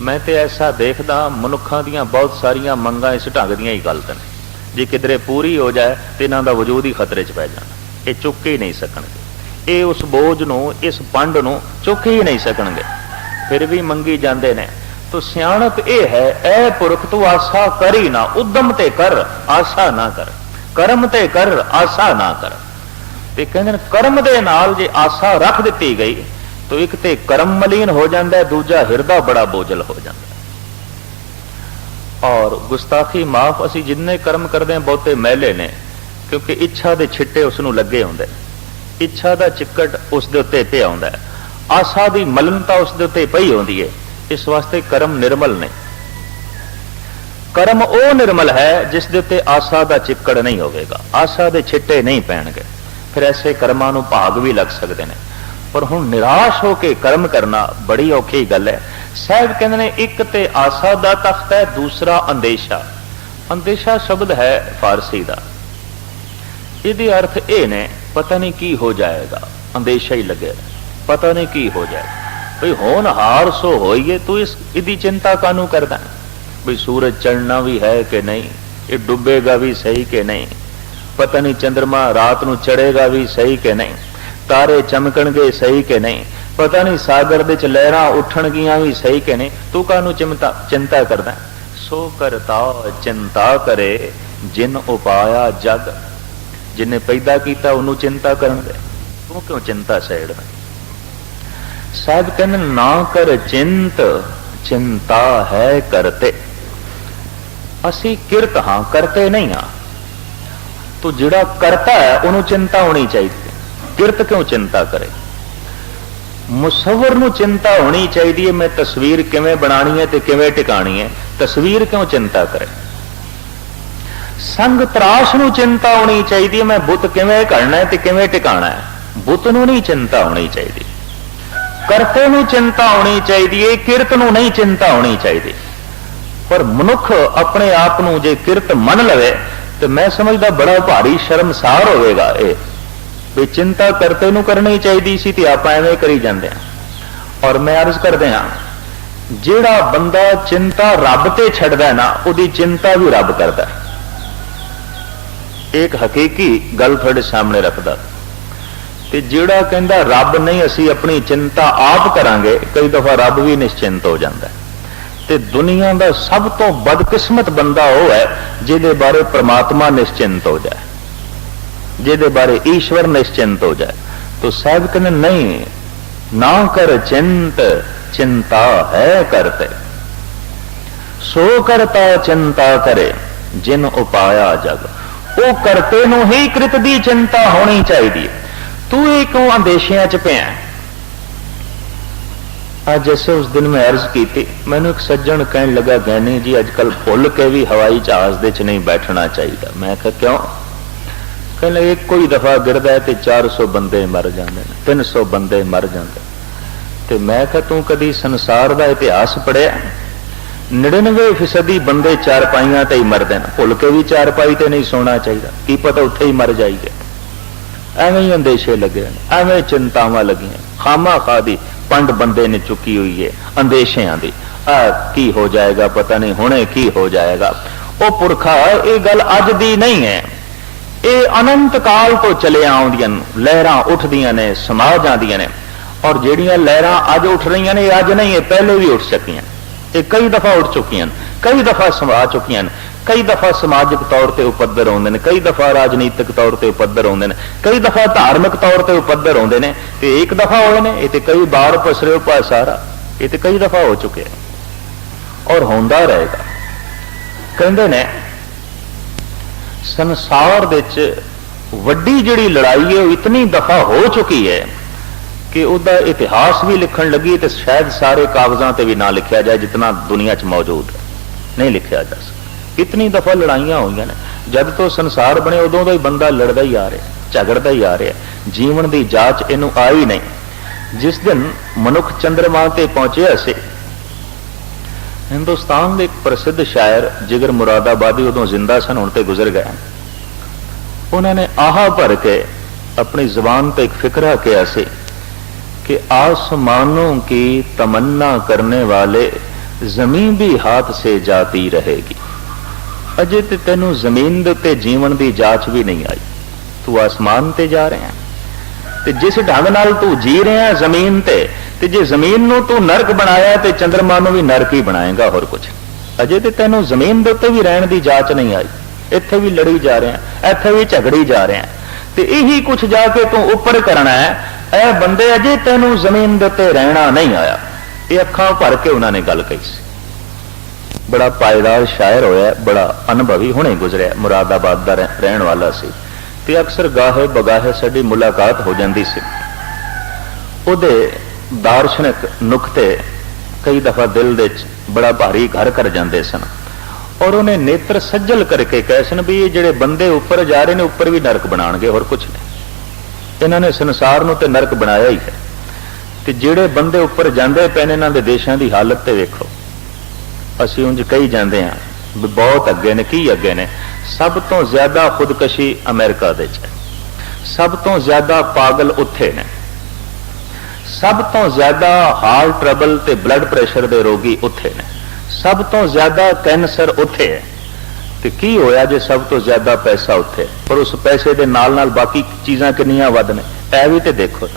ਮੈਂ ਤੇ ਐਸਾ ਦੇਖਦਾ, ਮਨੁੱਖਾਂ ਦੀਆਂ ਬਹੁਤ ਸਾਰੀਆਂ ਮੰਗਾਂ ਇਸ ਢੰਗ ਦੀਆਂ ਹੀ ਗਲਤ ਨੇ। ਜੇ ਕਿਧਰੇ ਪੂਰੀ ਹੋ ਜਾਏ ਤੇ ਇਹਨਾਂ ਦਾ ਵਜੂਦ ਹੀ ਖਤਰੇ 'ਚ ਪੈ ਜਾਣਾ। ਇਹ ਚੁੱਕ ਹੀ ਨਹੀਂ ਸਕਣਗੇ। ਇਹ ਉਸ ਬੋਝ ਨੂੰ, ਇਸ ਪੰਡ ਨੂੰ ਚੁੱਕ ਹੀ ਨਹੀਂ ਸਕਣਗੇ। ਫਿਰ ਵੀ ਮੰਗੀ ਜਾਂਦੇ ਨੇ, ਤੋ ਸਿਆਣਪ ਇਹ ਹੈ, ਐ ਪੁਰਖ, ਤੂੰ ਆਸਾ ਕਰੀ ਨਾ। ਉਦਮ ਤੇ ਕਰ, ਆਸਾ ਨਾ ਕਰ। ਕਰਮ ਤੇ ਕਰ, ਆਸਾ ਨਾ ਕਰ। ਤੇ ਕਹਿੰਦੇ ਨੇ, ਕਰਮ ਦੇ ਨਾਲ ਜੇ ਆਸਾ ਰੱਖ ਦਿੱਤੀ ਗਈ, ਤੋ ਇੱਕ ਤੇ ਕਰਮ ਮਲੀਨ ਹੋ ਜਾਂਦਾ, ਦੂਜਾ ਹਿਰਦਾ ਬੜਾ ਬੋਝਲ ਹੋ ਜਾਂਦਾ। ਔਰ ਗੁਸਤਾਖੀ ਮਾਫ ਅਸੀਂ ਜਿੰਨੇ ਕਰਮ ਕਰਦੇ ਹਾਂ, ਬਹੁਤੇ ਮਹਿਲੇ ਨੇ, ਕਿਉਂਕਿ ਇੱਛਾ ਦੇ ਛਿੱਟੇ ਉਸ ਨੂੰ ਲੱਗੇ ਹੁੰਦੇ। ਨੇ। ਇੱਛਾ ਦਾ ਚਿੱਕਟ ਉਸ ਦੇ ਉੱਤੇ ਪਿਆ ਹੁੰਦਾ ਹੈ। ਆਸਾ ਦੀ ਮਲਨਤਾ ਉਸ ਦੇ ਉੱਤੇ ਪਈ ਹੁੰਦੀ ਹੈ। ਇਸ ਵਾਸਤੇ ਕਰਮ ਨਿਰਮਲ ਨੇ। ਕਰਮ ਉਹ ਨਿਰਮਲ ਹੈ ਜਿਸ ਦੇ ਉੱਤੇ ਆਸਾ ਦਾ ਚਿੱਕੜ ਨਹੀਂ ਹੋਵੇਗਾ। ਆਸਾ ਦੇ ਛਿੱਟੇ ਨਹੀਂ ਪੈਣਗੇ। ਫਿਰ ਐਸੇ ਕਰਮਾਂ ਨੂੰ ਭਾਗ ਵੀ ਲੱਗ ਸਕਦੇ ਨੇ। ਪਰ ਹੁਣ ਨਿਰਾਸ਼ ਹੋ ਕੇ ਕਰਮ ਕਰਨਾ ਬੜੀ ਔਖੀ ਗੱਲ ਹੈ। ਸਾਹਿਬ ਕਹਿੰਦੇ ਨੇ, ਇੱਕ ਤੇ ਆਸਾ ਦਾ ਤਖਤ ਹੈ, ਦੂਸਰਾ ਅੰਦੇਸ਼ਾ। ਅੰਦੇਸ਼ਾ ਸ਼ਬਦ ਹੈ ਫਾਰਸੀ ਦਾ। ਇਹਦੇ ਅਰਥ ਇਹ ਨੇ, ਪਤਾ ਨਹੀਂ ਕੀ ਹੋ ਜਾਏਗਾ। ਅੰਦੇਸ਼ਾ ਹੀ ਲੱਗੇ ਪਤਾ ਨਹੀਂ ਕੀ ਹੋ ਜਾਏ। ਭਈ ਹੋਣ ਹਾਰ ਸੋ ਹੋਈਏ, ਤੂੰ ਇਸ, ਇਹਦੀ ਚਿੰਤਾ ਕਾਨੂੰ ਕਰਦਾ? ਹੈ? ਵੀ ਸੂਰਜ ਚੜਨਾ ਵੀ ਹੈ ਕਿ ਨਹੀਂ? ਇਹ ਡੁੱਬੇਗਾ ਵੀ ਸਹੀ ਕਿ ਨਹੀਂ? ਪਤਾ ਨਹੀਂ ਚੰ드ਰਮਾ ਰਾਤ ਨੂੰ ਚੜੇਗਾ ਵੀ ਸਹੀ ਕਿ ਨਹੀਂ? ਤਾਰੇ ਚਮਕਣਗੇ ਸਹੀ ਕਿ ਨਹੀਂ? ਪਤਾ ਨਹੀਂ ਸਾਗਰ ਦੇ ਚ ਲਹਿਰਾਂ ਉੱਠਣਗੀਆਂ ਵੀ ਸਹੀ ਕਿ ਨਹੀਂ, ਤੂੰ ਕਾਹਨੂੰ ਚਿੰਤਾ ਚਿੰਤਾ ਕਰਦਾ ਸੋ ਕਰਤਾ, ਚਿੰਤਾ ਕਰੇ, ਜਿਨ ਉਪਾਇਆ ਜਗ। ਜਿਨੇ ਪੈਦਾ ਕੀਤਾ ਉਹਨੂੰ ਚਿੰਤਾ ਕਰਨ ਦੇ। ਤੂੰ ਕਿਉਂ ਚਿੰਤਾ ਸਹਿੜਦਾ ਸਾਹਿਬ ਕਹਿੰਦੇ ਨਾ ਕਰ ਚਿੰਤ, ਚਿੰਤਾ ਹੈ ਕਰਤੇ। ਅਸੀਂ ਕਿਰਤ ਹਾਂ, ਕਰਤੇ ਨਹੀਂ ਹਾਂ। ਤੂੰ ਜਿਹੜਾ ਕਰਤਾ ਹੈ, ਉਹਨੂੰ ਚਿੰਤਾ ਹੋਣੀ ਚਾਹੀਦੀ ਹੈ। ਕਿਰਤ ਕਿਉਂ ਚਿੰਤਾ ਕਰੇ? ਮੁਸਵਰ ਨੂੰ ਚਿੰਤਾ ਹੋਣੀ ਚਾਹੀਦੀ ਹੈ, ਮੈਂ ਤਸਵੀਰ ਕਿਵੇਂ ਬਣਾਣੀ ਹੈ ਤੇ ਕਿਵੇਂ ਟਿਕਾਣੀ ਹੈ। ਤਸਵੀਰ ਕਿਉਂ ਚਿੰਤਾ ਕਰੇ? ਸੰਗ ਤਰਾਸ਼ ਨੂੰ ਚਿੰਤਾ ਹੋਣੀ ਚਾਹੀਦੀ ਹੈ, ਮੈਂ ਬੁੱਤ ਕਿਵੇਂ ਘੜਨਾ ਹੈ ਤੇ ਕਿਵੇਂ ਟਿਕਾਣਾ ਹੈ। ਬੁੱਤ ਨੂੰ ਨਹੀਂ ਚਿੰਤਾ ਹੋਣੀ ਚਾਹੀਦੀ। ਕਰਤੇ ਨੂੰ ਚਿੰਤਾ ਹੋਣੀ ਚਾਹੀਦੀ ਹੈ, ਕਿਰਤ ਨੂੰ ਨਹੀਂ ਚਿੰਤਾ ਹੋਣੀ ਚਾਹੀਦੀ। ਪਰ ਮਨੁੱਖ ਆਪਣੇ ਆਪ ਨੂੰ ਜੇ ਕਿਰਤ ਮੰਨ ਲਵੇ, ਤੇ ਮੈਂ ਸਮਝਦਾ ਬੜਾ ਭਾਰੀ ਸ਼ਰਮਸਾਰ ਹੋਵੇਗਾ ਇਹ। ਵੀ ਚਿੰਤਾ ਕਰਤੇ ਨੂੰ ਕਰਨੀ ਚਾਹੀਦੀ ਸੀ ਤੇ ਆਪਾਂ ਐਵੇਂ ਕਰੀ ਜਾਂਦੇ ਹਾਂ। ਔਰ ਮੈਂ ਅਰਜ਼ ਕਰਦੇ ਹਾਂ, ਜਿਹੜਾ ਬੰਦਾ ਚਿੰਤਾ ਰੱਬ ਤੇ ਛੱਡਦਾ ਨਾ, ਉਹਦੀ ਚਿੰਤਾ ਵੀ ਰੱਬ ਕਰਦਾ। ਹੈ ਇੱਕ ਹਕੀਕੀ ਗੱਲ ਤੁਹਾਡੇ ਸਾਹਮਣੇ ਰੱਖਦਾ। ਤੇ ਜਿਹੜਾ ਕਹਿੰਦਾ ਰੱਬ ਨਹੀਂ, ਅਸੀਂ ਆਪਣੀ ਚਿੰਤਾ ਆਪ ਕਰਾਂਗੇ, ਕਈ ਦਫਾ ਰੱਬ ਵੀ ਨਿਸ਼ਚਿੰਤ ਹੋ ਜਾਂਦਾ ਤੇ ਦੁਨੀਆ ਦਾ ਸਭ ਤੋਂ ਬਦਕਿਸਮਤ ਬੰਦਾ ਉਹ ਹੈ, ਜਿਹਦੇ ਬਾਰੇ ਪ੍ਰਮਾਤਮਾ ਨਿਸ਼ਚਿੰਤ ਹੋ ਜਾਏ। ਜਿਹਦੇ ਬਾਰੇ ਈਸ਼ਵਰ ਨਿਸ਼ਚਿੰਤ ਹੋ ਜਾਏ। तो ਸਾਹਿਬ ਕਹਿੰਦੇ, ਨਹੀਂ, ਨਾ ਕਰ ਚਿੰਤ, ਚਿੰਤਾ ਹੈ ਕਰਤੇ ਸੋ ਕਰਤਾ ਚਿੰਤਾ ਕਰੇ, ਜਿਨ ਉਪਾਇਆ ਜਗ। ਉਹ ਕਰਤੇ ਨੂੰ ਹੀ ਕ੍ਰਿਤ ਦੀ ਚਿੰਤਾ ਹੋਣੀ ਚਾਹੀਦੀ ਹੈ। ਤੂੰ ਇਹ ਕਿਉਂ ਅੰਦੇਸ਼ਿਆਂ ਚ ਪਿਆ ਅੱਜ ਐਸੇ ਉਸ ਦਿਨ ਮੈਂ ਅਰਜ਼ ਕੀਤੀ, ਮੈਨੂੰ ਇੱਕ ਸੱਜਣ ਕਹਿਣ ਲੱਗਾ ਗੈਨੀ ਜੀ, ਅੱਜ ਕੱਲ ਭੁੱਲ ਕੇ ਵੀ ਹਵਾਈ ਜਹਾਜ਼ ਦੇ ਚ ਨਹੀਂ ਬੈਠਣਾ ਚਾਹੀਦਾ। ਮੈਂ ਕਿਹਾ, ਕਿਉਂ? ਕਹਿੰਦਾ ਇੱਕੋ ਹੀ ਦਫਾ ਗਿਰਦਾ ਹੈ ਤੇ 400 ਬੰਦੇ ਮਰ ਜਾਂਦੇ ਨੇ 300 ਬੰਦੇ ਮਰ ਜਾਂਦੇ ਤੇ ਮੈਂ ਕਿਹਾ, ਤੂੰ ਕਦੀ ਸੰਸਾਰ ਦਾ ਇਤਿਹਾਸ ਪੜਿਆ 99 ਫੀਸਦੀ ਬੰਦੇ ਚਾਰ ਪਾਈਆਂ ਤੇ ਹੀ ਮਰਦੇ ਨੇ। ਭੁੱਲ ਕੇ ਵੀ ਚਾਰ ਪਾਈ ਤੇ ਨਹੀਂ ਸੋਣਾ ਚਾਹੀਦਾ। ਕੀ ਪਤਾ ਉੱਥੇ ਹੀ ਮਰ ਜਾਈਏ। ਐਵੇਂ ਹੀ ਅੰਦੇਸ਼ੇ ਲੱਗੇ ਨੇ, ਐਵੇਂ ਚਿੰਤਾਵਾਂ ਲੱਗੀਆਂ। ਖਾਮਾ ਖਾਦੀ, ਪੰਡ ਬੰਦੇ ਨੇ ਚੁੱਕੀ ਹੋਈ ਹੈ ਅੰਦੇਸ਼ਿਆਂ ਦੀ। ਆ ਕੀ ਹੋ ਜਾਏਗਾ, ਪਤਾ ਨਹੀਂ, ਹੁਣੇ ਕੀ ਹੋ ਜਾਏਗਾ। ਉਹ ਪੁਰਖਾ, ਇਹ ਗੱਲ ਅੱਜ ਦੀ ਨਹੀਂ ਹੈ। ਇਹ ਅਨੰਤ ਕਾਲ ਤੋਂ ਚਲੇ ਆਉਂਦੀਆਂ ਨੇ, ਲਹਿਰਾਂ ਉੱਠਦੀਆਂ ਨੇ, ਸਮਾ ਜਾਂਦੀਆਂ ਨੇ। ਔਰ ਜਿਹੜੀਆਂ ਲਹਿਰਾਂ ਅੱਜ ਉੱਠ ਰਹੀਆਂ ਨੇ, ਇਹ ਅੱਜ ਨਹੀਂ, ਇਹ ਪਹਿਲੇ ਵੀ ਉੱਠ ਸਕੀਆਂ ਇਹ ਕਈ ਦਫਾ ਉੱਠ ਚੁੱਕੀਆਂ ਨੇ, ਕਈ ਦਫਾ ਸਮਾ ਚੁੱਕੀਆਂ ਨੇ, ਕਈ ਦਫਾ ਸਮਾਜਿਕ ਤੌਰ ਤੇ ਉਪੱਦਰ ਆਉਂਦੇ ਨੇ, ਕਈ ਦਫਾ ਰਾਜਨੀਤਿਕ ਤੌਰ ਤੇ ਉਪੱਦਰ ਆਉਂਦੇ ਨੇ, ਕਈ ਦਫਾ ਧਾਰਮਿਕ ਤੌਰ ਤੇ ਉਪੱਦਰ ਆਉਂਦੇ ਨੇ, ਤੇ ਇੱਕ ਦਫਾ ਹੋਏ ਨੇ, ਇਹ ਤੇ ਕਈ ਵਾਰ ਪਸਰੇ ਪਾ ਸਾਰਾ, ਇਹ ਤੇ ਕਈ ਦਫਾ ਹੋ ਚੁੱਕੇ ਔਰ ਹੁੰਦਾ ਰਹੇਗਾ। ਕਹਿੰਦੇ ਨੇ ਸੰਸਾਰ ਵਿੱਚ ਵੱਡੀ ਜਿਹੜੀ ਲੜਾਈ ਹੈ, ਉਹ ਇਤਨੀ ਦਫਾ ਹੋ ਚੁੱਕੀ ਹੈ ਕਿ ਉਹਦਾ ਇਤਿਹਾਸ ਵੀ ਲਿਖਣ ਲੱਗੀ ਤੇ ਸ਼ਾਇਦ ਸਾਰੇ ਕਾਗਜ਼ਾਂ ਤੇ ਵੀ ਨਾ ਲਿਖਿਆ ਜਾਏ ਜਿੰਨਾ ਦੁਨੀਆ 'ਚ ਮੌਜੂਦ ਹੈ। ਨਹੀਂ ਲਿਖਿਆ ਜਾ ਸਕਦਾ। ਇਤਨੀ ਦਫਾ ਲੜਾਈਆਂ ਹੋਈਆਂ ਨੇ। ਜਦ ਤੋਂ ਸੰਸਾਰ ਬਣੇ ਉਦੋਂ ਦਾ ਹੀ ਬੰਦਾ ਲੜਦਾ ਹੀ ਆ ਰਿਹਾ, ਝਗੜਦਾ ਹੀ ਆ ਰਿਹਾ। ਜੀਵਨ ਦੀ ਜਾਂਚ ਇਹਨੂੰ ਆਈ ਨਹੀਂ। ਜਿਸ ਦਿਨ ਮਨੁੱਖ ਚੰਦਰਮਾ ਤੇ ਪਹੁੰਚਿਆ ਸੀ ਹਿੰਦੁਸਤਾਨ ਦੇ ਇੱਕ ਪ੍ਰਸਿੱਧ ਸ਼ਾਇਰ ਜਿਗਰ ਮੁਰਾਦਾਬਾਦੀ ਉਦੋਂ ਜ਼ਿੰਦਾ ਸਨ ਹੁਣ ਤੇ ਗੁਜ਼ਰ ਗਏ ਉਹਨਾਂ ਨੇ ਆਹਾ ਭਰ ਕੇ ਆਪਣੀ ਜ਼ੁਬਾਨ ਤੇ ਇੱਕ ਫਿਕਰਾ ਕਿਹਾ ਸੀ कि आसमानों की तमन्ना करने वाले ਜ਼ਮੀਨ ਵੀ ਹੱਥ ਸੇ ਜਾਤੀ ਰਹੇਗੀ ਅਜੇ ਤੇ ਤੈਨੂੰ ਜ਼ਮੀਨ ਦੇ ਉੱਤੇ ਜੀਵਨ ਦੀ ਜਾਂਚ ਵੀ ਨਹੀਂ ਆਈ ਤੂੰ ਆਸਮਾਨ ਤੇ ਜਾ ਰਿਹਾ ਤੇ ਜਿਸ ਢੰਗ ਨਾਲ ਤੂੰ ਜੀ ਰਿਹਾ ਜ਼ਮੀਨ ਤੇ ਤੇ ਜੇ ਜ਼ਮੀਨ ਨੂੰ ਤੂੰ ਨਰਕ ਬਣਾਇਆ ਤੇ ਚੰ드ਰਮਾ ਨੂੰ ਵੀ ਨਰਕ ਹੀ ਬਣਾਏਗਾ, ਹੋਰ ਕੁਝ ਅਜੇ ਤੇ ਤੈਨੂੰ ਜ਼ਮੀਨ ਦੇ ਉੱਤੇ ਵੀ ਰਹਿਣ ਦੀ ਜਾਂਚ ਨਹੀਂ ਆਈ। ਇੱਥੇ ਵੀ ਲੜੀ ਜਾ ਰਿਹਾ, ਇੱਥੇ ਵੀ ਝਗੜੀ ਜਾ ਰਿਹਾ। ਤੇ ਇਹੀ ਕੁਝ ਜਾ ਕੇ ਤੂੰ ਉੱਪਰ ਕਰਨਾ ਹੈ ਐ ਬੰਦੇ ਅਜੇ ਤੈਨੂੰ ਜ਼ਮੀਨ ਦੇ ਉੱਤੇ ਰਹਿਣਾ ਨਹੀਂ ਆਇਆ। ਇਹ ਅੱਖਾਂ ਭਰ ਕੇ ਉਹਨਾਂ ਨੇ ਗੱਲ ਕਹੀ ਸੀ। ਬੜਾ ਪਾਇਦਾਰ ਸ਼ਾਇਰ ਹੋਇਆ, ਬੜਾ ਅਨੁਭਵੀ ਹੁਣੇ ਗੁਜ਼ਰਿਆ, ਮੁਰਾਦਾਬਾਦ ਦਾ ਰਹਿ- ਰਹਿਣ ਵਾਲਾ ਸੀ। ਤੇ ਅਕਸਰ ਗਾਹੇ ਬਗਾਹੇ ਸਾਡੀ ਮੁਲਾਕਾਤ ਹੋ ਜਾਂਦੀ ਸੀ। ਉਹਦੇ ਦਾਰਸ਼ਨਿਕ ਨੁਕਤੇ ਕਈ ਦਫਾ ਦਿਲ ਦੇ ਵਿੱਚ ਬੜਾ ਭਾਰੀ ਘਰ ਕਰ ਜਾਂਦੇ ਸਨ। ਔਰ ਉਹਨੇ ਨੇਤਰ ਸੱਜਲ ਕਰਕੇ ਕਹੇ ਸਨ ਵੀ ਇਹ ਜਿਹੜੇ ਬੰਦੇ ਉੱਪਰ ਜਾ ਰਹੇ ਨੇ, ਉੱਪਰ ਵੀ ਨਰਕ ਬਣਾਣਗੇ ਹੋਰ ਕੁਝ ਨਹੀਂ। ਇਹਨਾਂ ਨੇ ਸੰਸਾਰ ਨੂੰ ਤੇ ਨਰਕ ਬਣਾਇਆ ਹੀ ਹੈ। ਤੇ ਜਿਹੜੇ ਬੰਦੇ ਉੱਪਰ ਜਾਂਦੇ ਪਏ ਨੇ, ਇਹਨਾਂ ਦੇ ਦੇਸ਼ਾਂ ਦੀ ਹਾਲਤ ਤੇ ਵੇਖੋ। ਅਸੀਂ ਉਂਝ ਕਹੀ ਜਾਂਦੇ ਹਾਂ ਵੀ ਬਹੁਤ ਅੱਗੇ ਨੇ, ਕੀ ਅੱਗੇ ਨੇ? ਸਭ ਤੋਂ ਜ਼ਿਆਦਾ ਖੁਦਕਸ਼ੀ ਅਮਰੀਕਾ ਦੇ ਚ ਹੈ। ਸਭ ਤੋਂ ਜ਼ਿਆਦਾ ਪਾਗਲ ਉੱਥੇ ਨੇ। ਸਭ ਤੋਂ ਜ਼ਿਆਦਾ ਹਾਰਟ ਟਰਬਲ ਤੇ ਬਲੱਡ ਪ੍ਰੈਸ਼ਰ ਦੇ ਰੋਗੀ ਉੱਥੇ ਨੇ। ਸਭ ਤੋਂ ਜ਼ਿਆਦਾ ਕੈਂਸਰ ਉੱਥੇ ਹੈ। ਤੇ ਕੀ ਹੋਇਆ ਜੇ ਸਭ ਤੋਂ ਜ਼ਿਆਦਾ ਪੈਸਾ ਉੱਥੇ? ਪਰ ਉਸ ਪੈਸੇ ਦੇ ਨਾਲ ਨਾਲ ਬਾਕੀ ਚੀਜ਼ਾਂ ਕਿੰਨੀਆਂ ਵੱਧ ਨੇ? ਇਹ ਵੀ ਤੇ ਦੇਖੋ।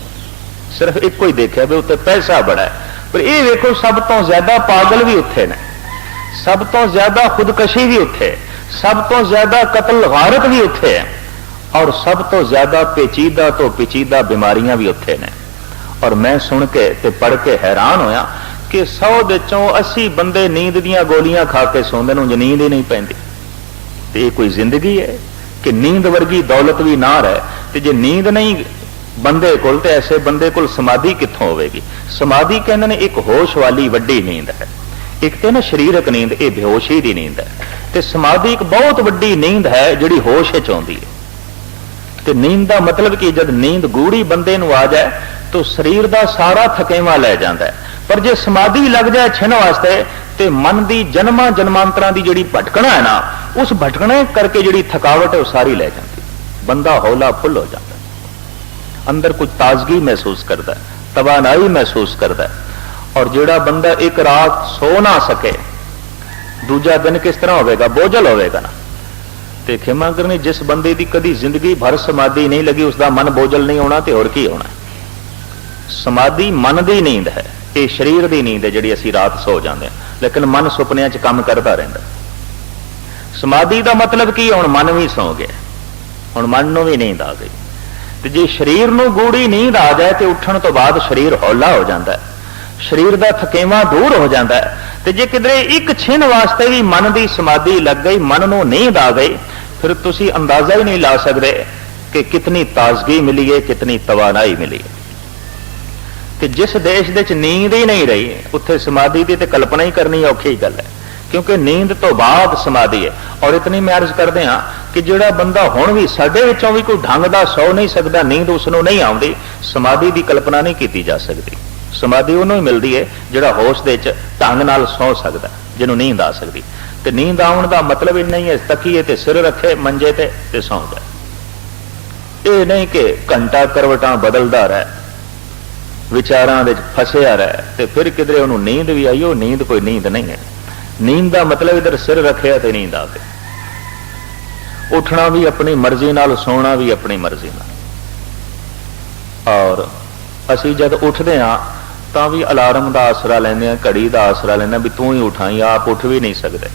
ਸਿਰਫ ਇੱਕੋ ਹੀ ਦੇਖਿਆ ਵੀ ਉੱਥੇ ਪੈਸਾ ਬੜਾ ਹੈ। ਪਰ ਇਹ ਵੇਖੋ, ਸਭ ਤੋਂ ਜ਼ਿਆਦਾ ਪਾਗਲ ਵੀ ਉੱਥੇ ਨੇ। ਸਭ ਤੋਂ ਜ਼ਿਆਦਾ ਖੁਦਕਸ਼ੀ ਵੀ ਉੱਥੇ ਹੈ। ਸਭ ਤੋਂ ਜ਼ਿਆਦਾ ਕਤਲ ਗਾਰਤ ਵੀ ਉੱਥੇ ਹੈ। ਔਰ ਸਭ ਤੋਂ ਜ਼ਿਆਦਾ ਪੇਚੀਦਾ ਤੋਂ ਪੇਚੀਦਾ ਬਿਮਾਰੀਆਂ ਵੀ ਉੱਥੇ ਨੇ। ਔਰ ਮੈਂ ਸੁਣ ਕੇ ਤੇ ਪੜ੍ਹ ਕੇ ਹੈਰਾਨ ਹੋਇਆ ਕਿ 100 ਦੇ ਚੋਂ 80 ਬੰਦੇ ਨੀਂਦ ਦੀਆਂ ਗੋਲੀਆਂ ਖਾ ਕੇ ਸੌਂਦੇ ਨੂੰ ਨੀਂਦ ਹੀ ਨਹੀਂ ਪੈਂਦੀ। ਤੇ ਇਹ ਕੋਈ ਜ਼ਿੰਦਗੀ ਹੈ ਕਿ ਨੀਂਦ ਵਰਗੀ ਦੌਲਤ ਵੀ ਨਾ ਰਹੇ? ਤੇ ਜੇ ਨੀਂਦ ਨਹੀਂ ਬੰਦੇ ਕੋਲ, ਤੇ ਐਸੇ ਬੰਦੇ ਕੋਲ ਸਮਾਧੀ ਕਿੱਥੋਂ ਹੋਵੇਗੀ? ਸਮਾਧੀ ਕਹਿੰਦੇ ਨੇ ਇੱਕ ਹੋਸ਼ ਵਾਲੀ ਵੱਡੀ ਨੀਂਦ ਹੈ। ਇੱਕ ਤੇ ਨਾ ਸਰੀਰਕ ਨੀਂਦ, ਇਹ ਬੇਹੋਸ਼ੀ ਦੀ ਨੀਂਦ ਹੈ। ਤੇ ਸਮਾਧੀ ਇੱਕ ਬਹੁਤ ਵੱਡੀ ਨੀਂਦ ਹੈ ਜਿਹੜੀ ਹੋਸ਼ ਵਿੱਚ ਆਉਂਦੀ ਹੈ। ਤੇ ਨੀਂਦ ਦਾ ਮਤਲਬ ਕਿ, ਜਦ ਨੀਂਦ ਗੂੜੀ ਬੰਦੇ ਨੂੰ ਆ ਜਾਏ ਤਾਂ ਸਰੀਰ ਦਾ ਸਾਰਾ ਥਕੇਵਾ ਲੈ ਜਾਂਦਾ ਪਰ ਜੇ ਸਮਾਧੀ ਲੱਗ ਜਾਏ ਛਿਨ ਵਾਸਤੇ, ਤੇ ਮਨ ਦੀ ਜਨਮਾਂ ਜਨਮਾਂਤਰਾਂ ਦੀ ਜਿਹੜੀ ਭਟਕਣਾ ਹੈ ਨਾ, ਉਸ ਭਟਕਣੇ ਕਰਕੇ ਜਿਹੜੀ ਥਕਾਵਟ ਹੈ ਉਹ ਸਾਰੀ ਲੈ ਜਾਂਦੀ ਬੰਦਾ ਹੌਲਾ ਫੁੱਲ ਹੋ ਜਾਂਦਾ ਅੰਦਰ ਕੁਝ ਤਾਜ਼ਗੀ ਮਹਿਸੂਸ ਕਰਦਾ ਹੈ, ਤਵਾਨਾਈ ਮਹਿਸੂਸ ਕਰਦਾ ਔਰ ਜਿਹੜਾ ਬੰਦਾ ਇੱਕ ਰਾਤ ਸੋ ਨਾ ਸਕੇ, ਦੂਜਾ ਦਿਨ ਕਿਸ ਤਰ੍ਹਾਂ ਹੋਵੇਗਾ? ਬੋਝਲ ਹੋਵੇਗਾ ਨਾ। ਤੇ ਖਿਮਾ ਕਰਨੀ, ਜਿਸ ਬੰਦੇ ਦੀ ਕਦੀ ਜ਼ਿੰਦਗੀ ਭਰ ਸਮਾਧੀ ਨਹੀਂ ਲੱਗੀ ਉਸ ਦਾ ਮਨ ਬੋਝਲ ਨਹੀਂ ਹੋਣਾ ਤੇ ਹੋਰ ਕੀ ਹੋਣਾ ਸਮਾਧੀ ਮਨ ਦੀ ਨੀਂਦ ਹੈ, ਇਹ ਸਰੀਰ ਦੀ ਨੀਂਦ ਹੈ ਜਿਹੜੀ ਅਸੀਂ ਰਾਤ ਸੋ ਜਾਂਦੇ ਹਾਂ, ਲੇਕਿਨ ਮਨ ਸੁਪਨਿਆਂ 'ਚ ਕੰਮ ਕਰਦਾ ਰਹਿੰਦਾ। ਸਮਾਧੀ ਦਾ ਮਤਲਬ ਕੀ ਹੁਣ ਮਨ ਵੀ ਸੌ ਗਿਆ, ਹੁਣ ਮਨ ਨੂੰ ਵੀ ਨੀਂਦ ਆ ਗਈ। ਤੇ ਜੇ ਸਰੀਰ ਨੂੰ ਗੂੜੀ ਨੀਂਦ ਆ ਜਾਏ ਤੇ ਉੱਠਣ ਤੋਂ ਬਾਅਦ ਸਰੀਰ ਹੌਲਾ ਹੋ ਜਾਂਦਾ ਹੈ, ਸਰੀਰ ਦਾ ਥਕੇਵਾ ਦੂਰ ਹੋ ਜਾਂਦਾ ਹੈ। ਤੇ ਜੇ ਕਿਧਰੇ ਇੱਕ ਛਿਨ ਵਾਸਤੇ ਵੀ ਮਨ ਦੀ ਸਮਾਧੀ ਲੱਗ ਗਈ, ਮਨ ਨੂੰ ਨੀਂਦ ਆ ਗਈ, ਫਿਰ ਤੁਸੀਂ ਅੰਦਾਜ਼ਾ ਹੀ ਨਹੀਂ ਲਾ ਸਕਦੇ ਕਿ ਕਿਤਨੀ ਤਾਜ਼ਗੀ ਮਿਲੀ ਹੈ, ਕਿਤਨੀ ਤਵਾਨਾਈ ਮਿਲੀ ਹੈ। ਕਿ ਜਿਸ ਦੇਸ਼ ਦੇ ਵਿੱਚ ਨੀਂਦ ਹੀ ਨਹੀਂ ਰਹੀ, ਉੱਥੇ ਸਮਾਧੀ ਦੀ ਤੇ ਕਲਪਨਾ ਹੀ ਕਰਨੀ ਔਖੀ ਗੱਲ ਹੈ। ਕਿਉਂਕਿ ਨੀਂਦ ਤੋਂ ਬਾਅਦ ਸਮਾਧੀ ਹੈ। ਔਰ ਇਤਨੀ ਮੈਂ ਅਰਜ਼ ਕਰਦੇ ਹਾਂ ਕਿ ਜਿਹੜਾ ਬੰਦਾ ਹੁਣ ਵੀ ਸਾਡੇ ਵਿੱਚੋਂ ਵੀ ਕੋਈ ਢੰਗ ਦਾ ਸੌ ਨਹੀਂ ਸਕਦਾ, ਨੀਂਦ ਉਸ ਨੂੰ ਨਹੀਂ ਆਉਂਦੀ, ਸਮਾਧੀ ਦੀ ਕਲਪਨਾ ਨਹੀਂ ਕੀਤੀ ਜਾ ਸਕਦੀ। ਸਮਾਧੀ ਉਹਨੂੰ ਹੀ ਮਿਲਦੀ ਹੈ ਜਿਹੜਾ ਹੋਸ਼ ਦੇ ਵਿੱਚ ਢੰਗ ਨਾਲ ਸੌ ਸਕਦਾ, ਜਿਹਨੂੰ ਨੀਂਦ ਆ ਸਕਦੀ। ਤੇ ਨੀਂਦ ਆਉਣ ਦਾ ਮਤਲਬ ਇਹ ਨਹੀਂ ਹੈ, ਤਕੀਏ ਤੇ ਸਿਰ ਰੱਖੇ, ਮੰਜੇ ਤੇ ਤੇ ਸੌਂ ਜਾਏ ਇਹ ਨਹੀਂ ਕਿ ਘੰਟਾ ਕਰਵਟਾਂ ਬਦਲਦਾ ਰਹੇ ਵਿਚਾਰਾਂ ਵਿੱਚ ਫਸਿਆ ਰਹੇ, ਤੇ ਫਿਰ ਕਿਧਰੇ ਉਹਨੂੰ ਨੀਂਦ ਵੀ ਆਈ, ਉਹ ਨੀਂਦ ਕੋਈ ਨੀਂਦ ਨਹੀਂ ਹੈ। ਨੀਂਦ ਦਾ ਮਤਲਬ ਇਧਰ ਸਿਰ ਰੱਖਿਆ ਤੇ ਨੀਂਦ ਆਵੇ ਉੱਠਣਾ ਵੀ ਆਪਣੀ ਮਰਜ਼ੀ ਨਾਲ, ਸੌਣਾ ਵੀ ਆਪਣੀ ਮਰਜ਼ੀ ਨਾਲ। ਔਰ ਅਸੀਂ ਜਦ ਉੱਠਦੇ ਹਾਂ, ਤਾਂ ਵੀ ਅਲਾਰਮ ਦਾ ਆਸਰਾ ਲੈਂਦੇ ਹਾਂ, ਘੜੀ ਦਾ ਆਸਰਾ ਲੈਂਦੇ ਹਾਂ ਵੀ ਤੂੰ ਹੀ ਉਠਾਈ ਆਪ ਉੱਠ ਵੀ ਨਹੀਂ ਸਕਦੇ।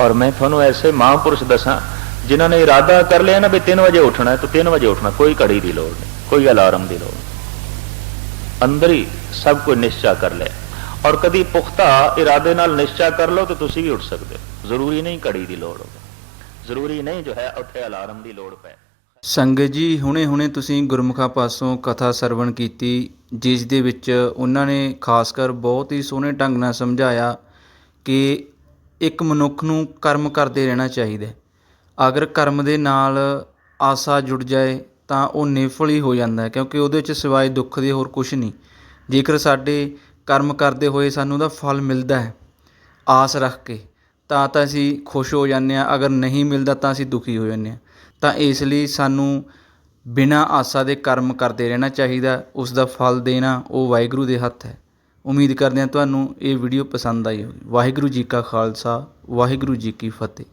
ਔਰ ਮੈਂ ਤੁਹਾਨੂੰ ਐਸੇ ਮਹਾਂਪੁਰਸ਼ ਦੱਸਾਂ, ਜਿਨ੍ਹਾਂ ਨੇ ਇਰਾਦਾ ਕਰ ਲਿਆ ਨਾ ਵੀ 3 ਵਜੇ ਉੱਠਣਾ ਹੈ, ਤਾਂ 3 ਵਜੇ ਉੱਠਣਾ, ਕੋਈ ਘੜੀ ਦੀ ਲੋੜ ਨਹੀਂ, ਕੋਈ ਅਲਾਰਮ ਦੀ ਲੋੜ ਨਹੀਂ। ਅੰਦਰ ਹੀ ਸਭ ਕੁਝ ਨਿਸ਼ਚਾ ਕਰ ਲੈ। ਔਰ ਕਦੀ ਪੁਖਤਾ ਇਰਾਦੇ ਨਾਲ ਨਿਸ਼ਚਾ ਕਰ ਲਓ ਤਾਂ ਤੁਸੀਂ ਵੀ ਉੱਠ ਸਕਦੇ ਹੋ। ਜ਼ਰੂਰੀ ਨਹੀਂ ਘੜੀ ਦੀ ਲੋੜ ਹੋਵੇ। ਜ਼ਰੂਰੀ ਨਹੀਂ ਜੋ ਹੈ ਉੱਥੇ ਅਲਾਰਮ ਦੀ ਲੋੜ ਪਏ। ਸੰਗਤ ਜੀ, ਹੁਣੇ-ਹੁਣੇ ਤੁਸੀਂ ਗੁਰਮੁਖਾਂ ਪਾਸੋਂ ਕਥਾ ਸਰਵਣ ਕੀਤੀ, ਜਿਸ ਦੇ ਵਿੱਚ ਉਹਨਾਂ ਨੇ ਖਾਸ ਕਰ ਬਹੁਤ ਹੀ ਸੋਹਣੇ ਢੰਗ ਨਾਲ ਸਮਝਾਇਆ ਕਿ ਇੱਕ ਮਨੁੱਖ ਨੂੰ ਕਰਮ ਕਰਦੇ ਰਹਿਣਾ ਚਾਹੀਦਾ ਅਗਰ ਕਰਮ ਦੇ ਨਾਲ ਆਸਾ ਜੁੜ ਜਾਏ ਤਾਂ ਉਹ ਨਿਫਲ ਹੀ ਹੋ ਜਾਂਦਾ ਕਿਉਂਕਿ ਉਹਦੇ 'ਚ ਸਿਵਾਏ ਦੁੱਖ ਦੇ ਹੋਰ ਕੁਛ ਨਹੀਂ। ਜੇਕਰ ਸਾਡੇ ਕਰਮ ਕਰਦੇ ਹੋਏ ਸਾਨੂੰ ਉਹਦਾ ਫਲ ਮਿਲਦਾ ਹੈ, ਆਸ ਰੱਖ ਕੇ, ਤਾਂ ਤਾਂ ਅਸੀਂ ਖੁਸ਼ ਹੋ ਜਾਂਦੇ ਹਾਂ। ਅਗਰ ਨਹੀਂ ਮਿਲਦਾ ਤਾਂ ਅਸੀਂ ਦੁਖੀ ਹੋ ਜਾਂਦੇ ਹਾਂ। ਤਾਂ ਇਸ ਲਈ ਸਾਨੂੰ ਬਿਨਾਂ ਆਸਾ ਦੇ ਕਰਮ ਕਰਦੇ ਰਹਿਣਾ ਚਾਹੀਦਾ ਉਸ ਦਾ ਫਲ ਦੇਣਾ ਉਹ ਵਾਹਿਗੁਰੂ ਦੇ ਹੱਥ ਹੈ। ਉਮੀਦ ਕਰਦੇ ਹਾਂ ਤੁਹਾਨੂੰ ਇਹ ਵੀਡੀਓ ਪਸੰਦ ਆਈ ਹੋਵੇ। ਵਾਹਿਗੁਰੂ ਜੀ ਕਾ ਖਾਲਸਾ, ਵਾਹਿਗੁਰੂ ਜੀ ਕੀ ਫਤਿਹ।